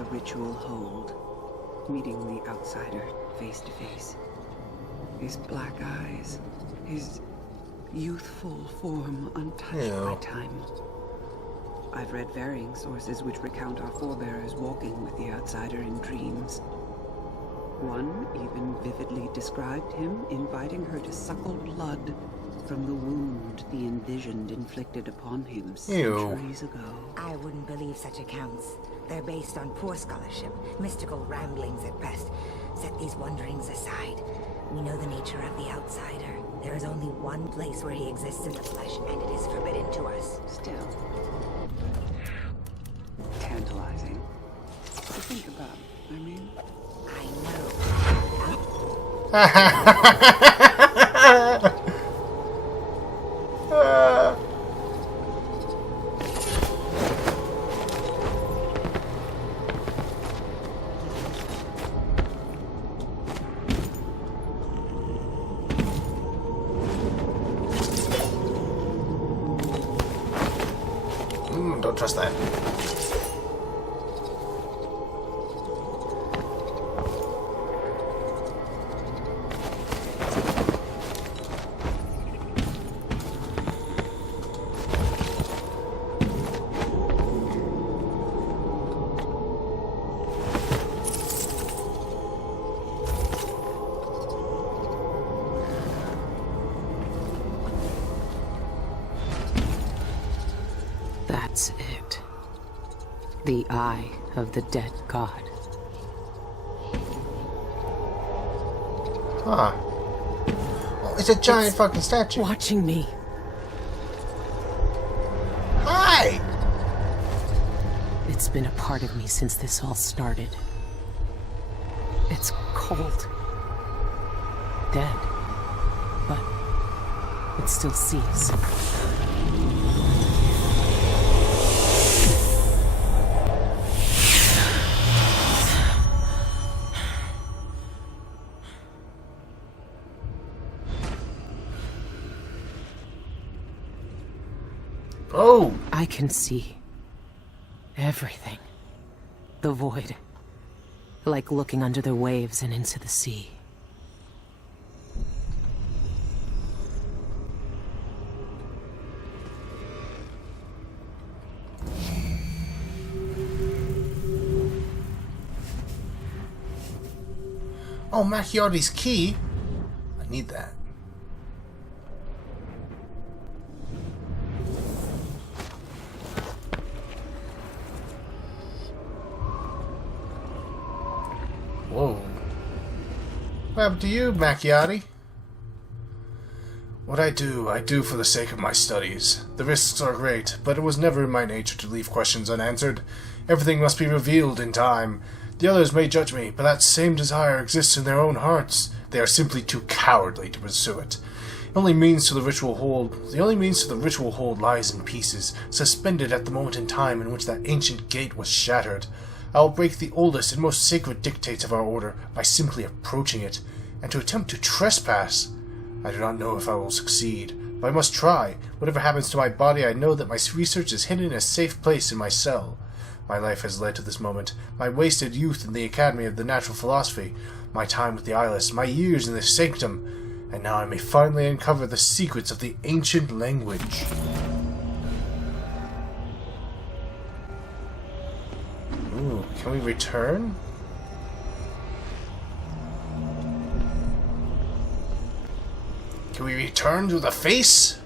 the ritual hold, meeting the outsider face to face. His black eyes, his youthful form untouched by time. I've read varying sources which recount our forebears walking with the outsider in dreams. One even vividly described him inviting her to suckle blood from the wound the Envisioned inflicted upon him centuries ago. I wouldn't believe such accounts. They're based on poor scholarship, mystical ramblings at best. Set these wonderings aside. We know the nature of the outsider. There is only one place where he exists in the flesh, and it is forbidden to us. Still tantalizing to think about. I mean, I know. Don't trust that. that's it. The eye of the dead god. Huh. Oh, it's a giant fucking statue. Watching me. Hi! It's been a part of me since this all started. It's cold. Dead. But it still sees. Oh! I can see everything. The void. Like looking under the waves and into the sea. Oh, MacLeod's key. I need that. Whoa. What happened to you, MacLeod? What I do for the sake of my studies. The risks are great, but it was never in my nature to leave questions unanswered. Everything must be revealed in time. The others may judge me, but that same desire exists in their own hearts. They are simply too cowardly to pursue it. The only means to the ritual hold lies in pieces, suspended at the moment in time in which that ancient gate was shattered. I will break the oldest and most sacred dictates of our order by simply approaching it, and to attempt to trespass. I do not know if I will succeed, but I must try. Whatever happens to my body, I know that my research is hidden in a safe place in my cell. My life has led to this moment, my wasted youth in the Academy of the Natural Philosophy, my time with the eyeless, my years in the sanctum, and now I may finally uncover the secrets of the ancient language. Ooh, can we return? Can we return to the face?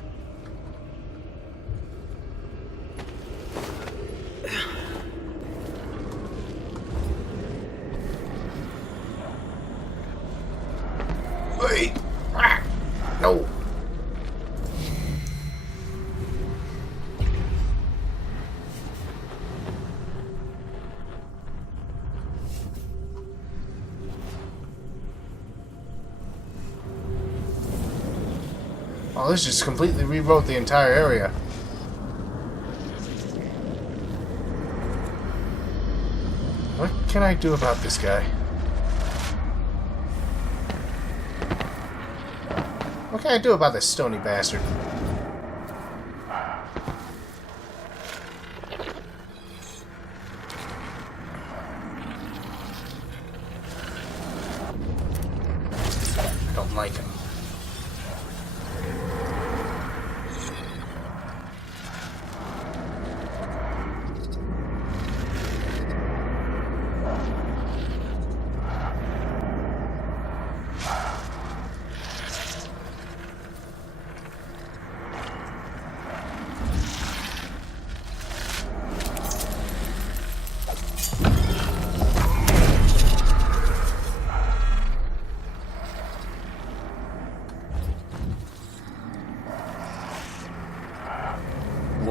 Wait! Ah, no! Oh, this just completely rewrote the entire area. What can I do about this guy? What can I do about this stony bastard?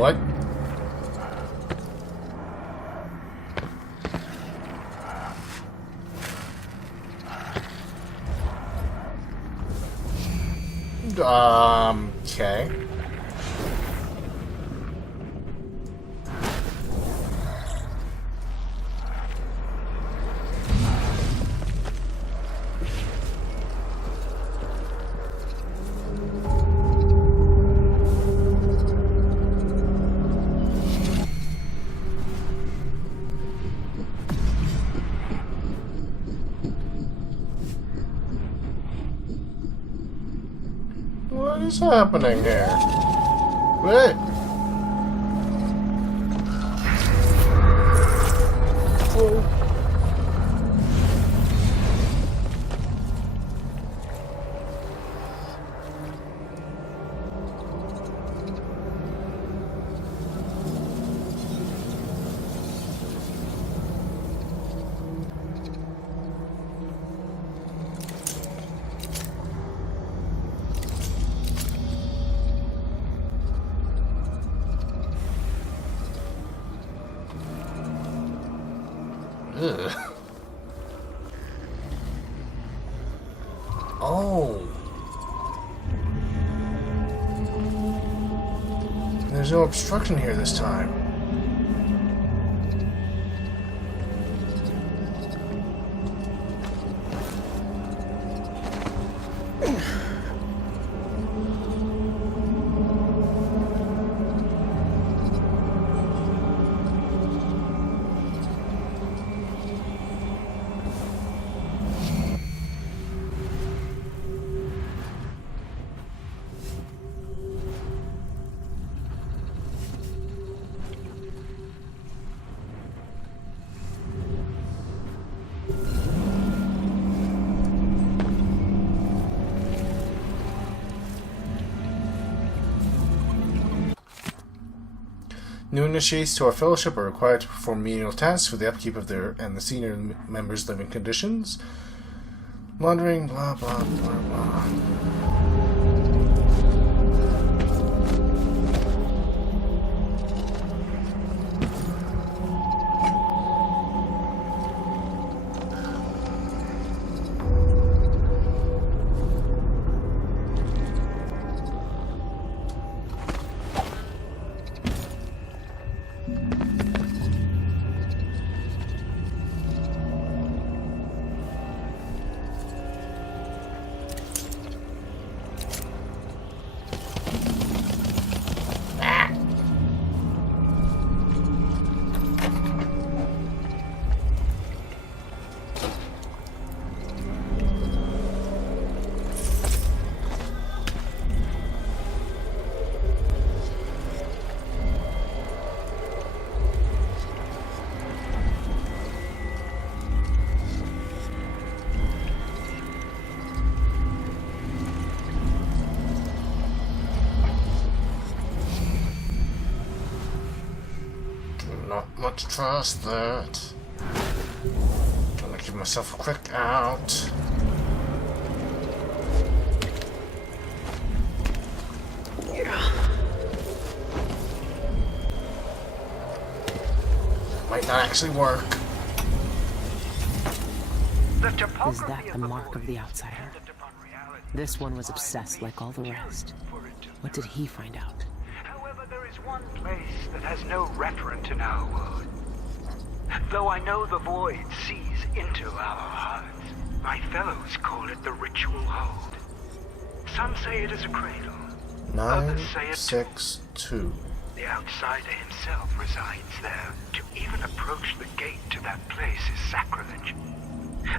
What? Okay. What is happening here? Wait. Whoa. Ugh. Oh. There's no obstruction here this time. New initiates to our fellowship are required to perform menial tasks for the upkeep of their and the senior members' living conditions. Laundering, blah blah blah blah. Not much trust that. Gonna give myself a quick out. Might not actually work. Is that the mark of the outsider? This one was obsessed like all the rest. What did he find out? However, there is one place that has no referent in our world. Though I know the void sees into our hearts, my fellows call it the ritual hold. Some say it is a cradle. Others say it 962. The outsider himself resides there. To even approach the gate to that place is sacrilege.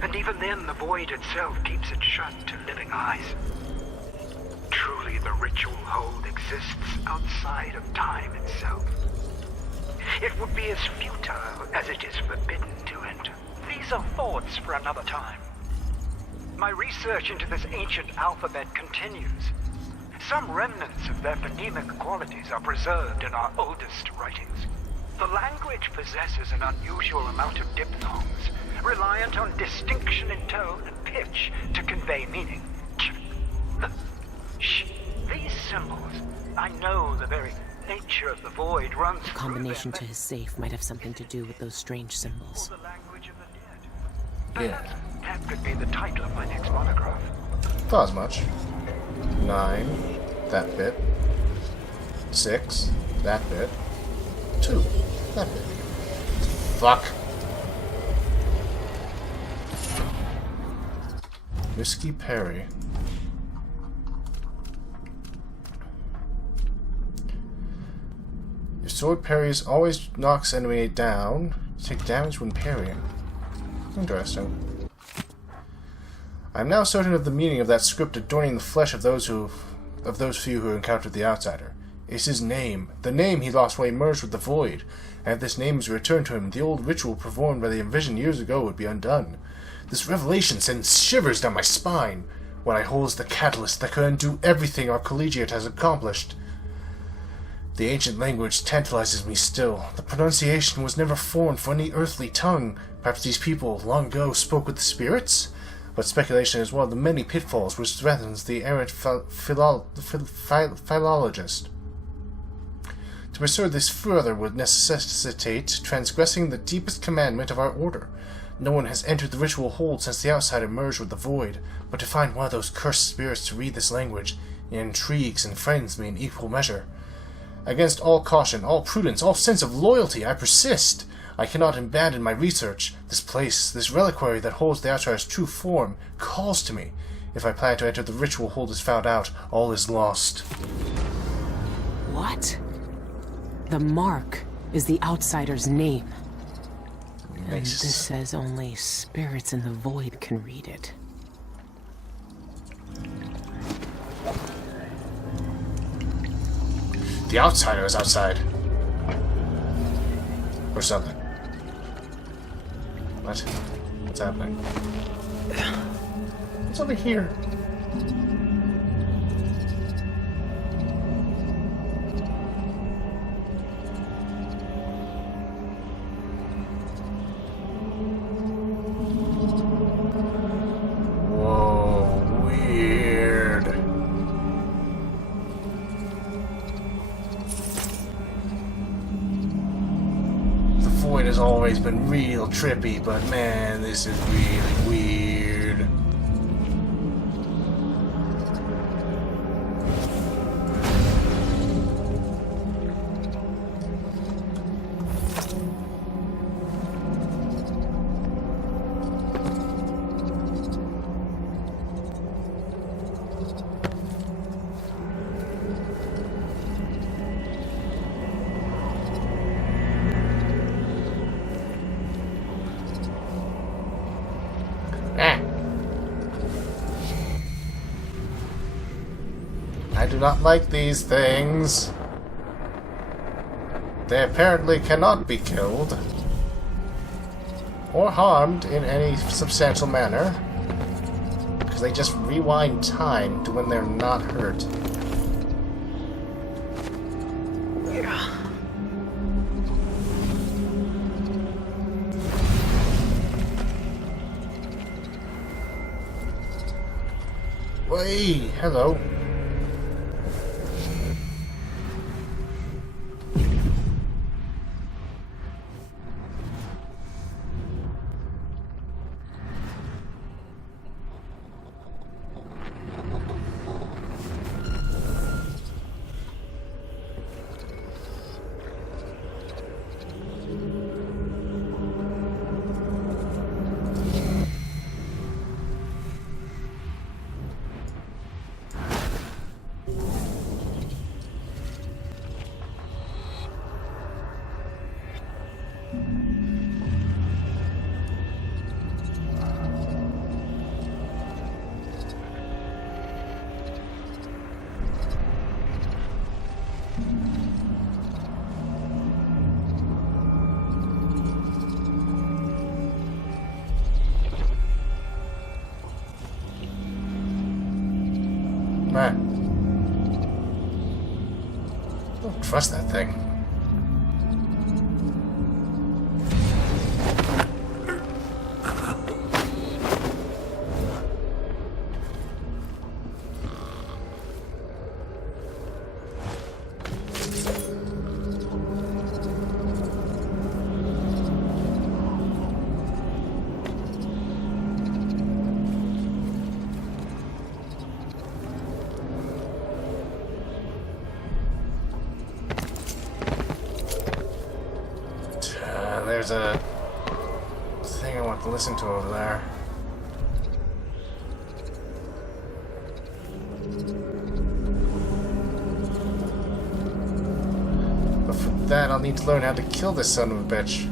And even then, the void itself keeps it shut to living eyes. Truly, the ritual hold exists outside of time itself. It would be as futile as it is forbidden to enter. These are thoughts for another time. My research into this ancient alphabet continues. Some remnants of their phonemic qualities are preserved in our oldest writings. The language possesses an unusual amount of diphthongs, reliant on distinction in tone and pitch to convey meaning. Ch, the, sh. These symbols, I know the very nature of the void runs The combination to his safe might have something to do with those strange symbols. the language of the dead. Yeah. That could be the title of my next monograph. Thought as much. 9. That bit. 6. That bit. 2. That bit. Fuck. Whiskey Perry. Your sword parries always knocks enemy down. You take damage when parrying. Interesting. I am now certain of the meaning of that script adorning the flesh of those few who encountered the outsider. It's his name, the name he lost when he merged with the void. And if this name is returned to him, the old ritual performed by the Envisioned years ago would be undone. This revelation sends shivers down my spine. What I hold is the catalyst that could undo everything our collegiate has accomplished. The ancient language tantalizes me still. The pronunciation was never formed for any earthly tongue. Perhaps these people, long ago, spoke with the spirits? But speculation is one of the many pitfalls which threatens the errant philologist. To pursue this further would necessitate transgressing the deepest commandment of our order. No one has entered the ritual hold since the outsider merged with the void, but to find one of those cursed spirits to read this language, intrigues and friends me in equal measure. Against all caution, all prudence, all sense of loyalty, I persist. I cannot abandon my research. This place, this reliquary that holds the outsider's true form, calls to me. If I plan to enter the ritual hold is found out, all is lost. What? The mark is the outsider's name. And this says only spirits in the void can read it. The outsider is outside. Or something. What? What's happening? What's over here? Whoa, weird. The void has always been real trippy, but man, this is really weird. I do not like these things. They apparently cannot be killed or harmed in any substantial manner because they just rewind time to when they're not hurt. Wait, hello. Man. Don't trust that thing. there's a thing I want to listen to over there. But for that, I'll need to learn how to kill this son of a bitch.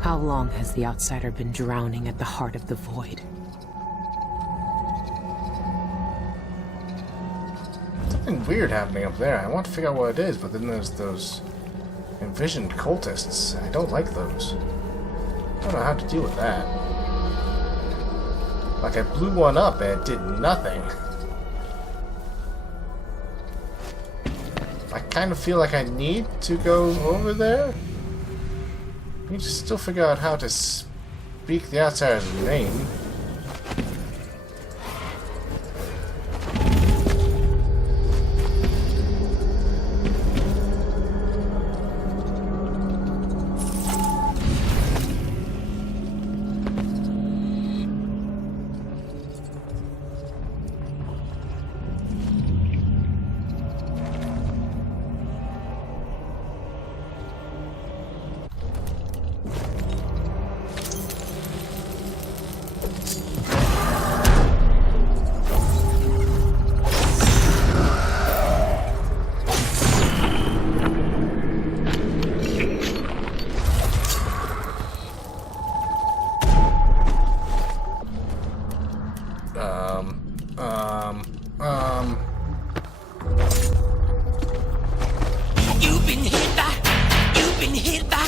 How long has the outsider been drowning at the heart of the void? Something weird happening up there. I want to figure out what it is, but then there's those envisioned cultists. I don't like those. I don't know how to deal with that. Like, I blew one up and it did nothing. I kind of feel like I need to go over there. I need to still figure out how to speak the outsider's name. You've been hit by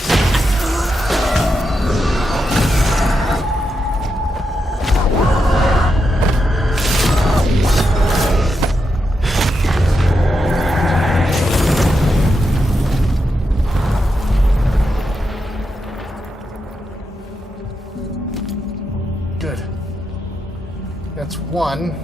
Good. That's one.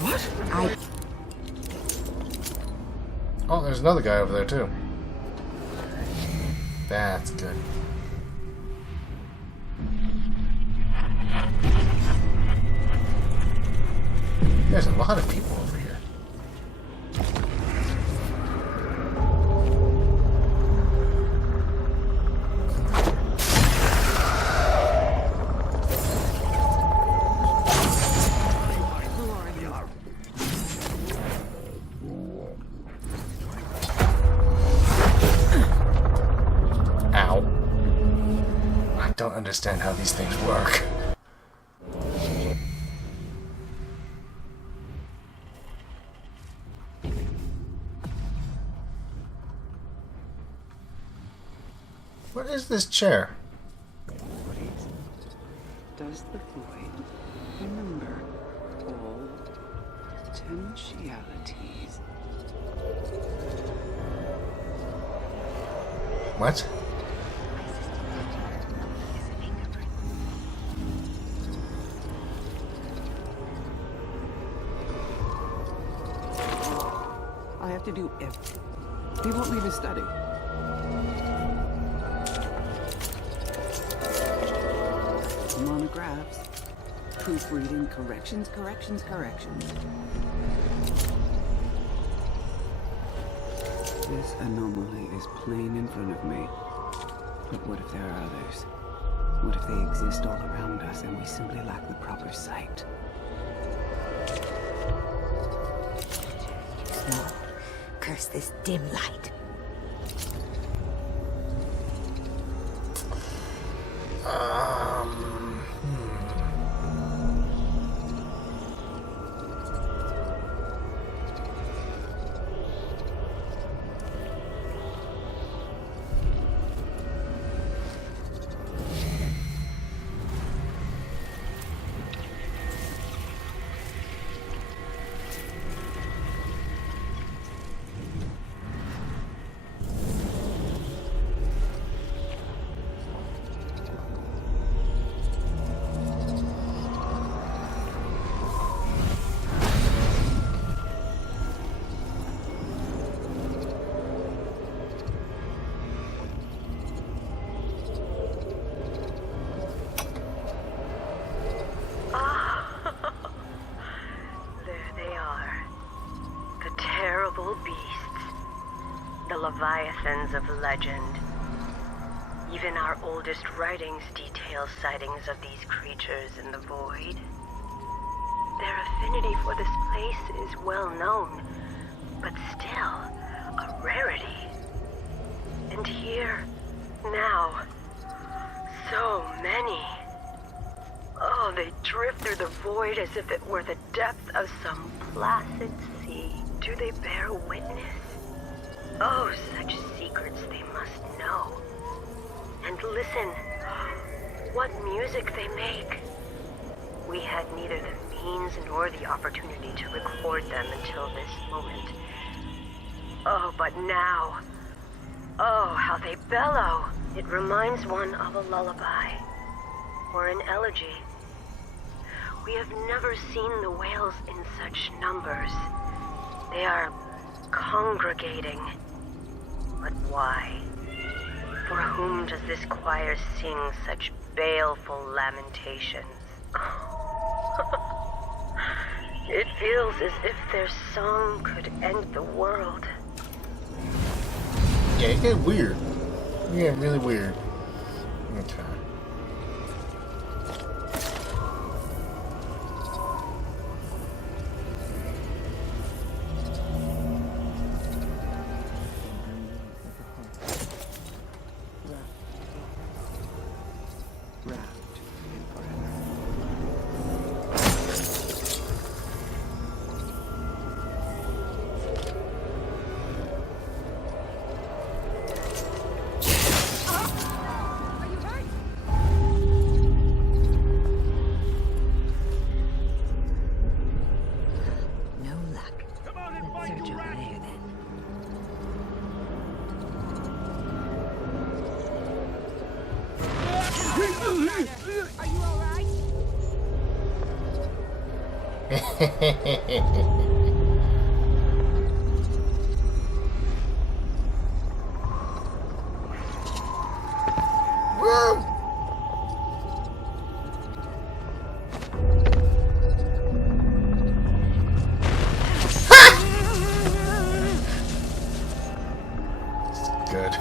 What? Oh, there's another guy over there too. That's good. There's a lot of people over here. Ow. I don't understand how these things work. What is this chair? Does the void remember all potentialities? What? I have to do everything. They want me to study. Monographs, proofreading, corrections. This anomaly is plain in front of me. But what if there are others? What if they exist all around us and we simply lack the proper sight? No. Curse this dim light. Leviathans of legend. Even our oldest writings detail sightings of these creatures in the void. Their affinity for this place is well known, but still a rarity. And here, now, so many. Oh, they drift through the void as if it were the depth of some placid sea. Do they bear witness? Oh, such secrets they must know. And listen, what music they make. We had neither the means nor the opportunity to record them until this moment. Oh, but now, oh, how they bellow. It reminds one of a lullaby, or an elegy. We have never seen the whales in such numbers. They are congregating. But why? For whom does this choir sing such baleful lamentations? It feels as if their song could end the world. Yeah, it get weird. Yeah, really weird. Okay. Are you alright? Woo! Good.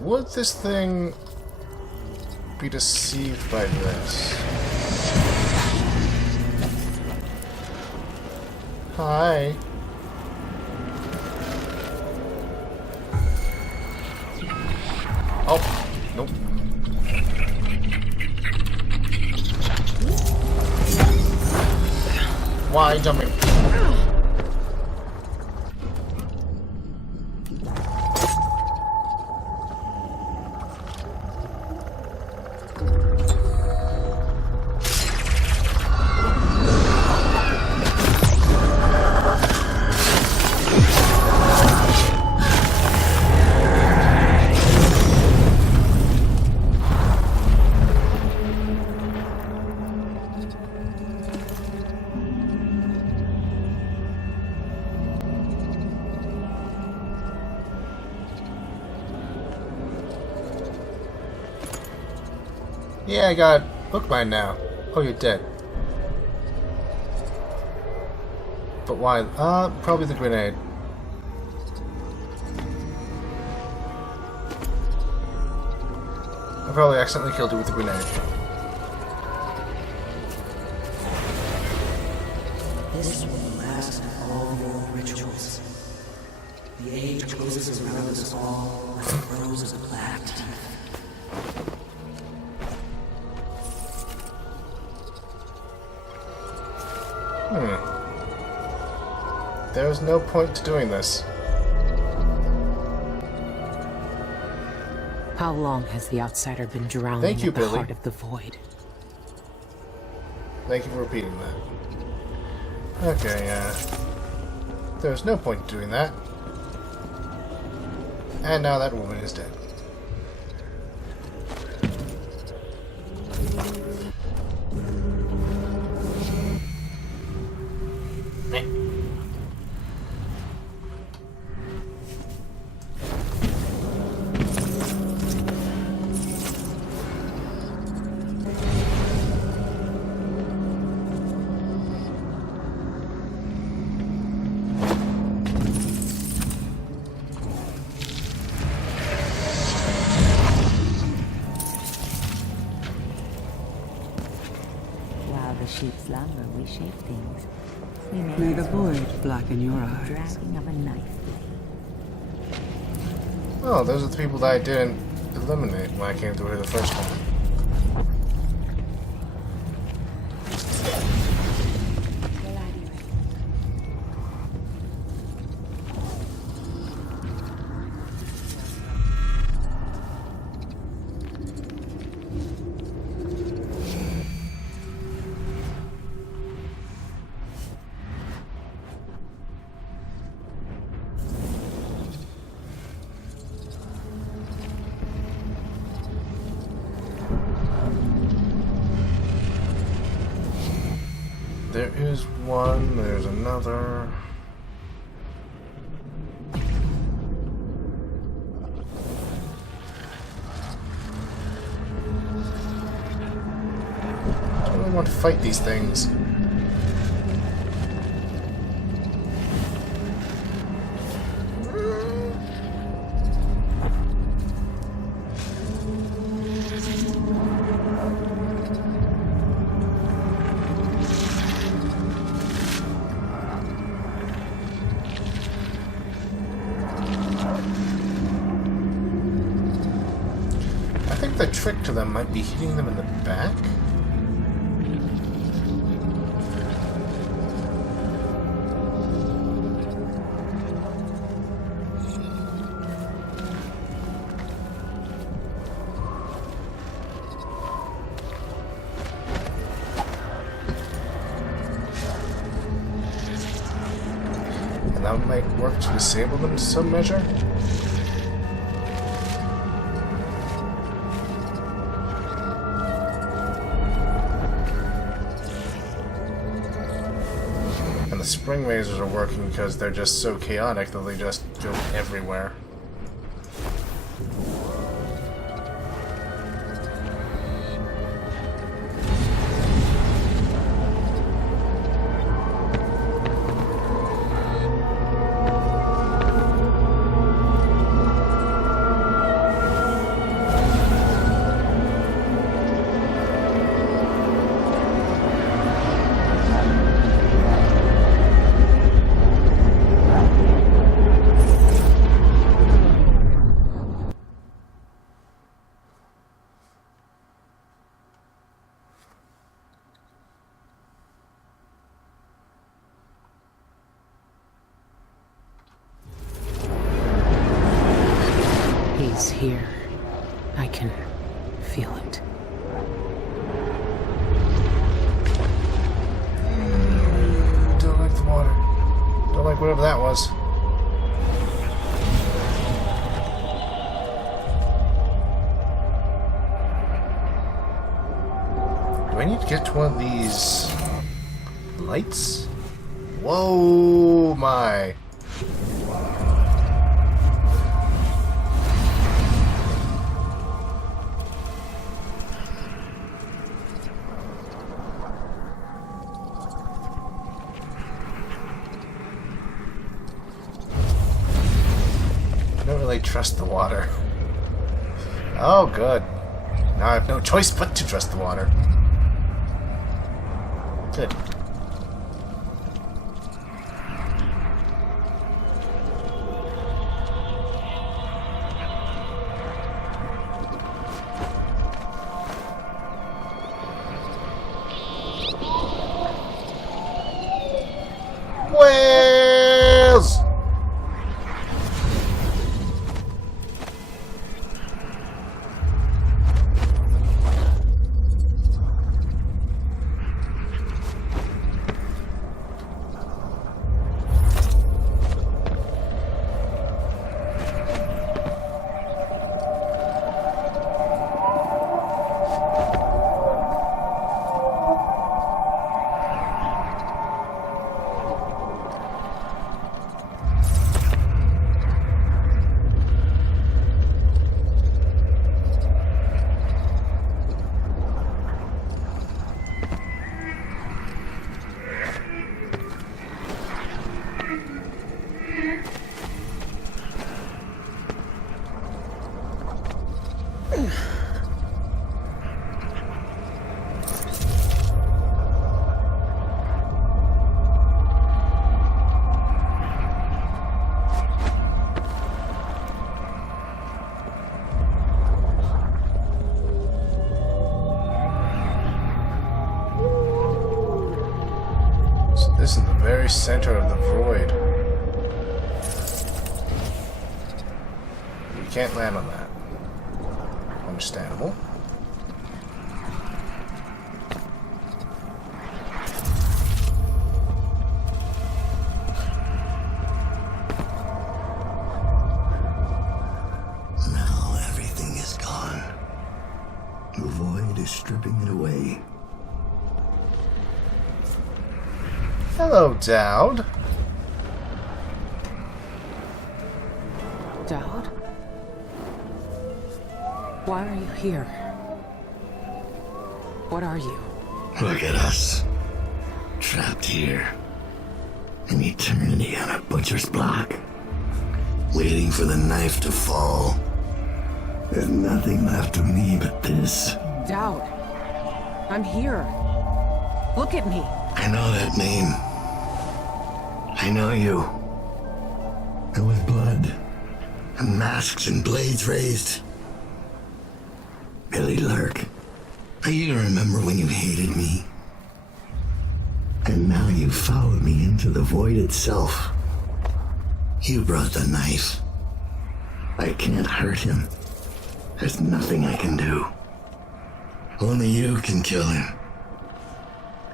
Would this thing be deceived by this? Hi. Oh, nope. Why jumping? Yeah, I got bookbind now. Oh, you're dead. But why? Probably the grenade. I probably accidentally killed you with the grenade. This will last all your rituals. The age closes around us all like rows of black teeth. There's no point to doing this. How long has the outsider been drowning Thank you, at the Billy. heart of the void? Thank you for repeating that. Okay, there's no point to doing that. And now that woman is dead. While the sheep slumber, we shape things. We May the void blacken your eyes. dragging of a knife. Oh, those are the people that I didn't eliminate when I came through here the first time. There is one, there's another. I don't really want to fight these things. a trick to them might be hitting them in the back? And that might work to disable them to some measure? The spring lasers are working because they're just so chaotic that they just go everywhere. He's here. I can feel it. Don't like the water. Don't like whatever that was. Do I need to get to one of these lights? Whoa, my. I don't really trust the water. Oh, good. Now I have no choice but to trust the water. Good. Whales! This is the very center of the void. You can't land on that. Understandable. Now everything is gone. The void is stripping it away. Hello, Dowd. Dowd? Why are you here? What are you? Look at us. Trapped here. An eternity on a butcher's block. Waiting for the knife to fall. There's nothing left of me but this. Dowd. I'm here. Look at me. I know that name. I know you. There was blood. And masks and blades raised. Billy Lurk, you remember when you hated me? And now you followed me into the void itself. You brought the knife. I can't hurt him. There's nothing I can do. Only you can kill him.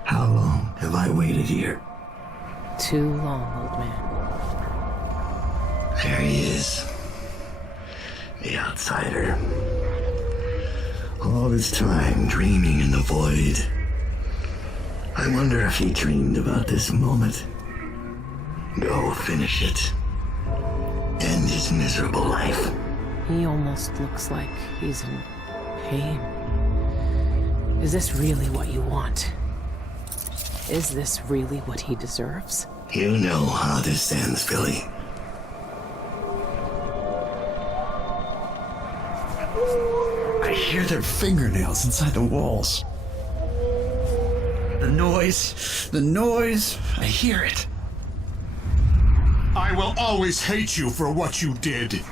How long have I waited here? Too long, old man. There he is. The outsider. All this time dreaming in the void. I wonder if he dreamed about this moment. Go finish it. End his miserable life. He almost looks like he's in pain. Is this really what you want? Is this really what he deserves? You know how this ends, Billy. I hear their fingernails inside the walls. The noise, I hear it. I will always hate you for what you did.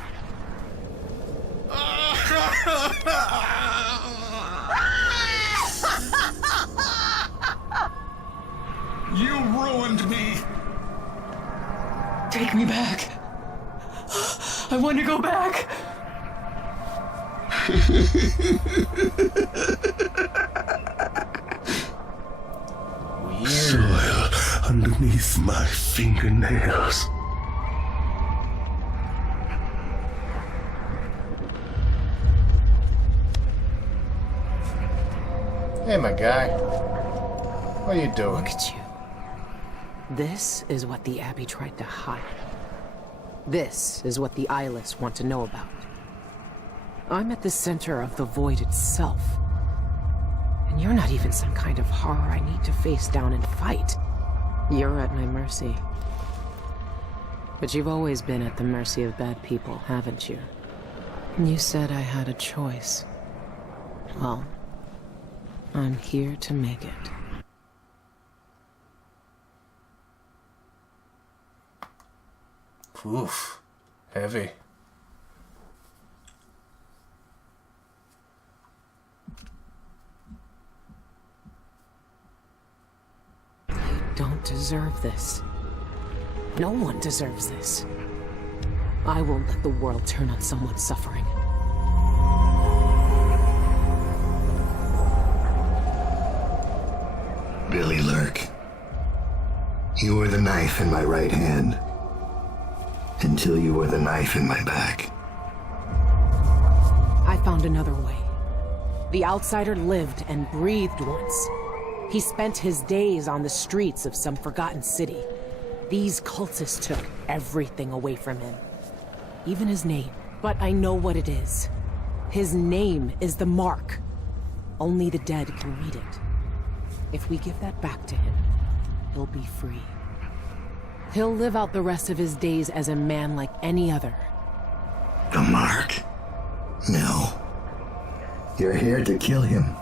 You ruined me. Take me back. I want to go back. Soil underneath my fingernails. Hey, my guy. What are you doing? Look at you. This is what the Abbey tried to hide. This is what the eyeless want to know about. I'm at the center of the void itself. And you're not even some kind of horror I need to face down and fight. You're at my mercy. But you've always been at the mercy of bad people, haven't you? You said I had a choice. Well, I'm here to make it. Oof. Heavy. You don't deserve this. No one deserves this. I won't let the world turn on someone suffering. Billy Lurk, you were the knife in my right hand. Until you were the knife in my back. I found another way. The outsider lived and breathed once. He spent his days on the streets of some forgotten city. These cultists took everything away from him. Even his name. But I know what it is. His name is the Mark. Only the dead can read it. If we give that back to him, he'll be free. He'll live out the rest of his days as a man like any other. The Mark? No. You're here to kill him.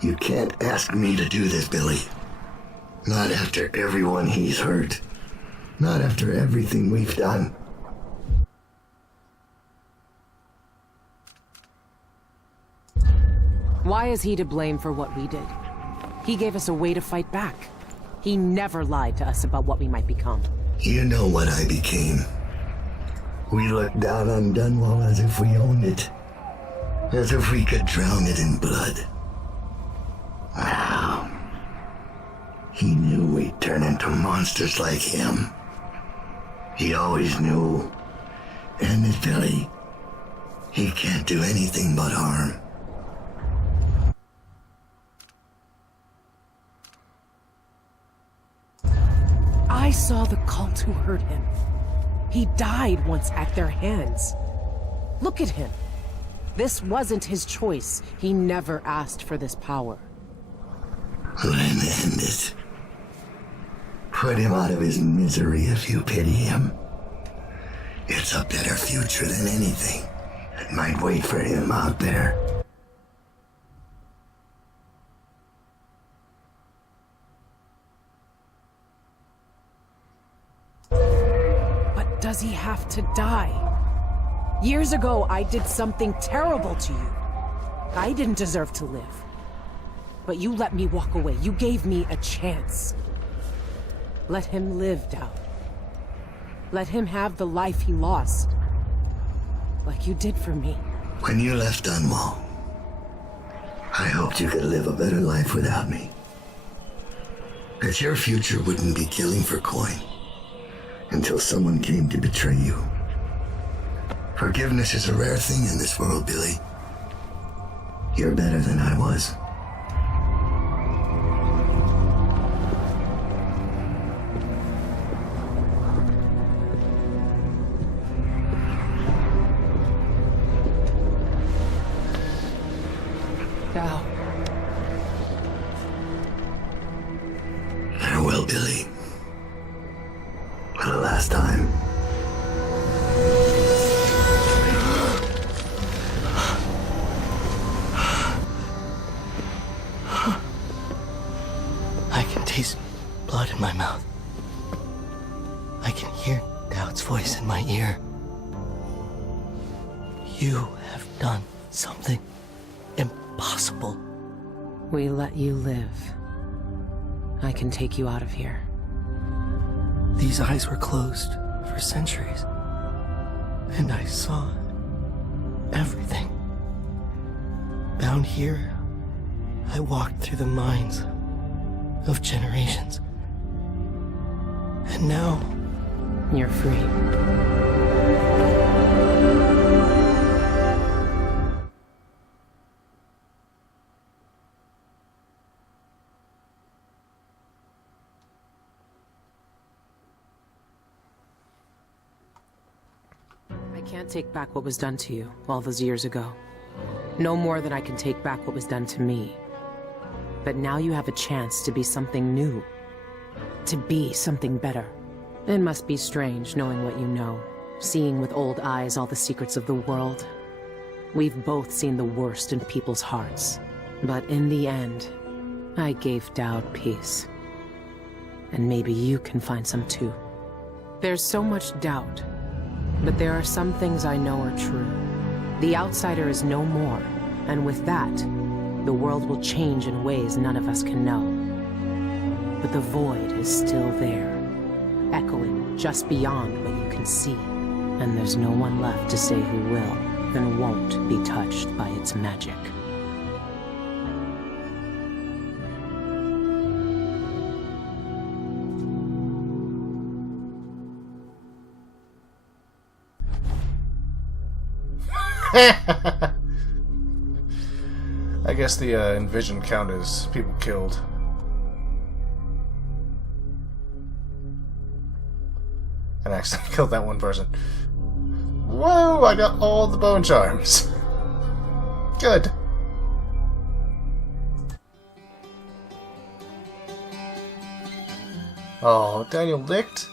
You can't ask me to do this, Billy. Not after everyone he's hurt. Not after everything we've done. Why is he to blame for what we did? He gave us a way to fight back. He never lied to us about what we might become. You know what I became. We looked down on Dunwall as if we owned it. As if we could drown it in blood. Wow. He knew we'd turn into monsters like him. He always knew. And this Billy, he can't do anything but harm. I saw the cult who hurt him. He died once at their hands. Look at him. This wasn't his choice. He never asked for this power. Then end it. Put him out of his misery if you pity him. It's a better future than anything that might wait for him out there. But does he have to die? Years ago, I did something terrible to you. I didn't deserve to live. But you let me walk away. You gave me a chance. Let him live, Dao. Let him have the life he lost. Like you did for me. When you left Dunwall, I hoped you could live a better life without me. That your future wouldn't be killing for coin until someone came to betray you. Forgiveness is a rare thing in this world, Billy. You're better than I was. Dao. Farewell, Billy. For the last time. I can taste blood in my mouth. I can hear Doubt's voice in my ear. You have done something impossible. We let you live. I can take you out of here. These eyes were closed for centuries, and I saw everything. Down here, I walked through the minds of generations. And now, you're free. I can't take back what was done to you all those years ago. No more than I can take back what was done to me. But now you have a chance to be something new. To be something better. It must be strange knowing what you know. Seeing with old eyes all the secrets of the world. We've both seen the worst in people's hearts. But in the end, I gave Dowd peace. And maybe you can find some too. There's so much doubt. But there are some things I know are true. The outsider is no more, and with that, the world will change in ways none of us can know. But the void is still there, echoing just beyond what you can see. And there's no one left to say who will and won't be touched by its magic. I guess the Envisioned count as people killed. And I accidentally killed that one person. Whoa, I got all the bone charms. Good. Oh, Daniel licked?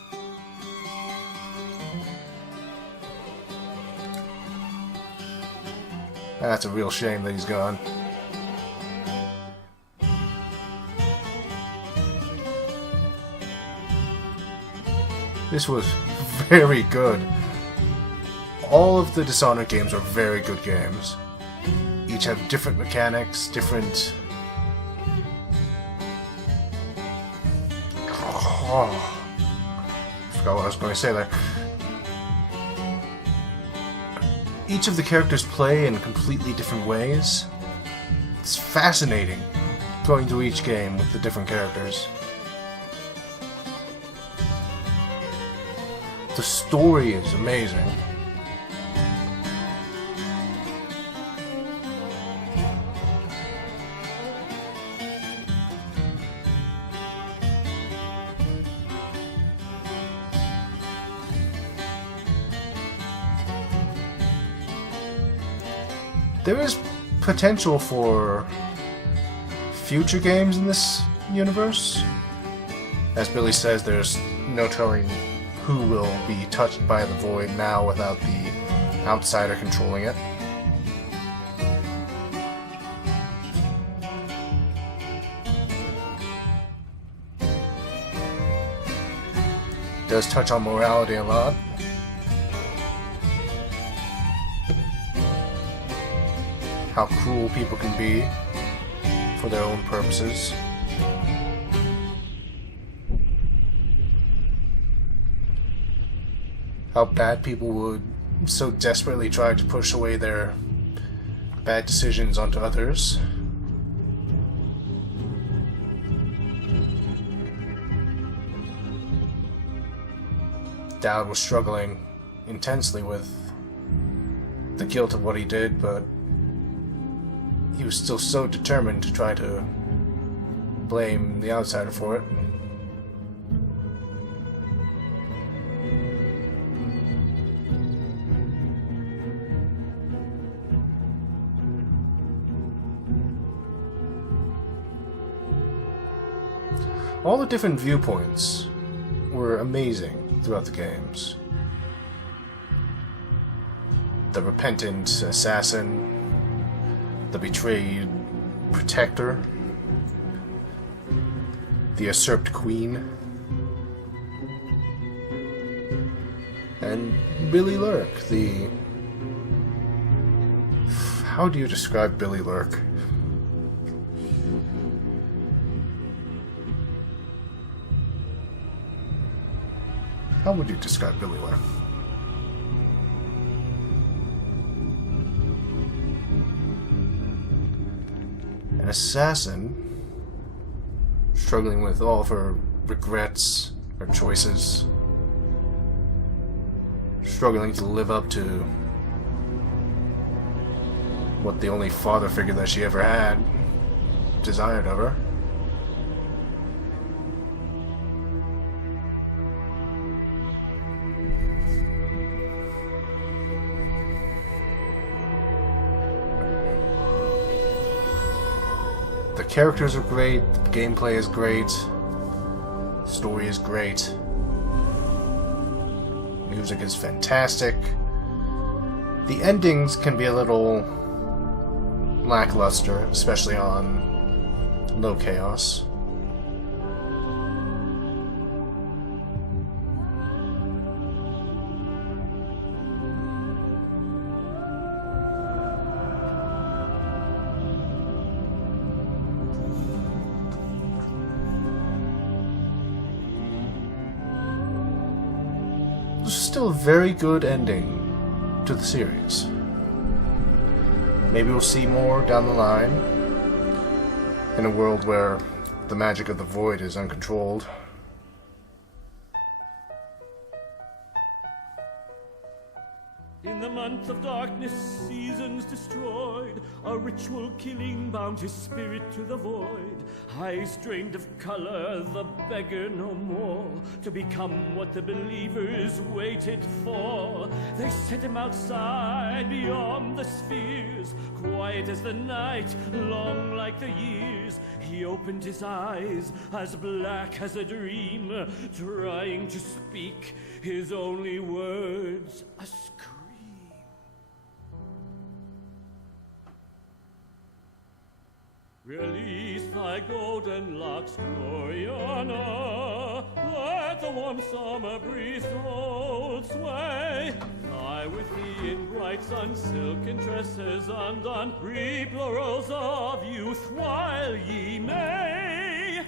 That's a real shame that he's gone. This was very good. All of the Dishonored games are very good games. Each have different mechanics, different... Oh, I forgot what I was going to say there. Each of the characters play in completely different ways. It's fascinating going through each game with the different characters. The story is amazing. There is potential for future games in this universe. As Billy says, there's no telling who will be touched by the void now without the outsider controlling it. Does touch on morality a lot. how cruel people can be for their own purposes. How bad people would so desperately try to push away their bad decisions onto others. Dowd was struggling intensely with the guilt of what he did, but he was still so determined to try to blame the outsider for it. All the different viewpoints were amazing throughout the games. The repentant assassin, the betrayed protector, the usurped queen, and Billy Lurk, the... How do you describe Billy Lurk? How would you describe Billy Lurk? An assassin struggling with all of her regrets, her choices, struggling to live up to what the only father figure that she ever had desired of her. The characters are great, the gameplay is great, story is great, music is fantastic. The endings can be a little lackluster, especially on low chaos. Still a very good ending to the series. Maybe we'll see more down the line in a world where the magic of the void is uncontrolled. In the month of darkness, seasons destroyed, a ritual killing bound his spirit to the void. Eyes drained of color, the beggar no more, to become what the believers waited for. They set him outside, beyond the spheres, quiet as the night, long like the years. He opened his eyes, as black as a dream, trying to speak his only words, a scream. Release thy golden locks, Gloriana. Let the warm summer breeze hold sway. Lie with me in bright sun, silken tresses undone. Reap laurels of youth while ye may.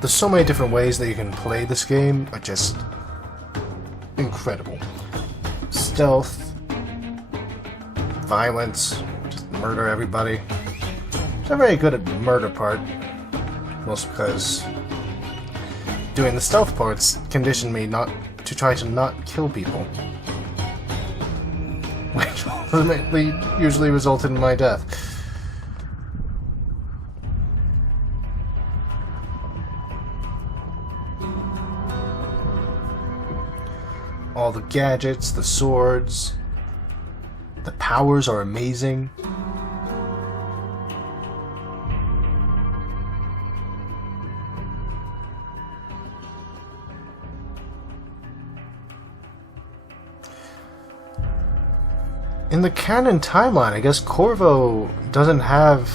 There's so many different ways that you can play this game are just incredible. Stealth, violence, just murder everybody. I'm not very good at the murder part, mostly because doing the stealth parts conditioned me not to try to not kill people, which ultimately usually resulted in my death. All the gadgets, the swords, the powers are amazing. In the canon timeline, I guess Corvo doesn't have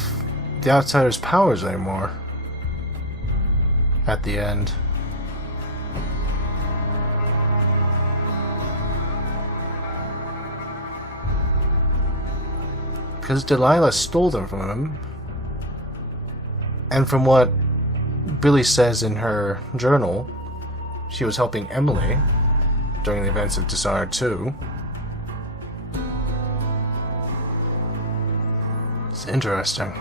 the Outsider's powers anymore. At the end. Because Delilah stole them from him. And from what Billy says in her journal, she was helping Emily during the events of Dishonored 2. It's interesting.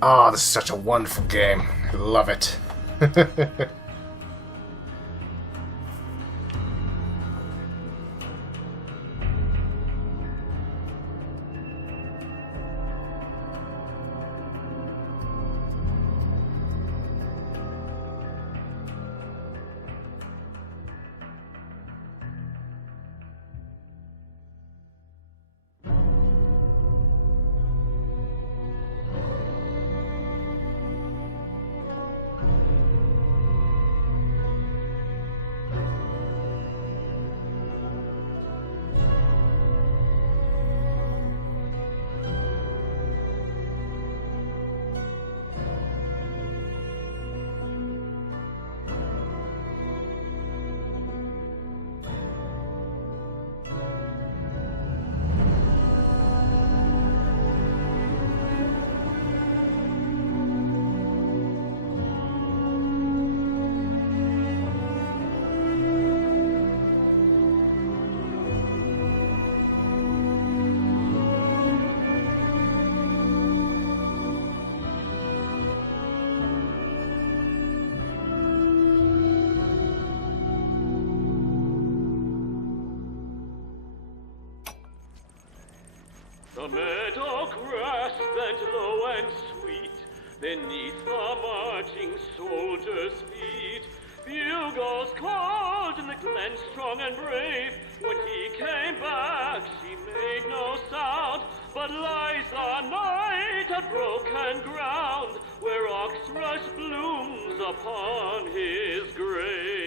Oh, this is such a wonderful game. I love it. The meadow grass bent low and sweet beneath the marching soldiers' feet. Bugles called in the glen strong and brave. When he came back, she made no sound. But lies the night at broken ground, where oxrush blooms upon his grave.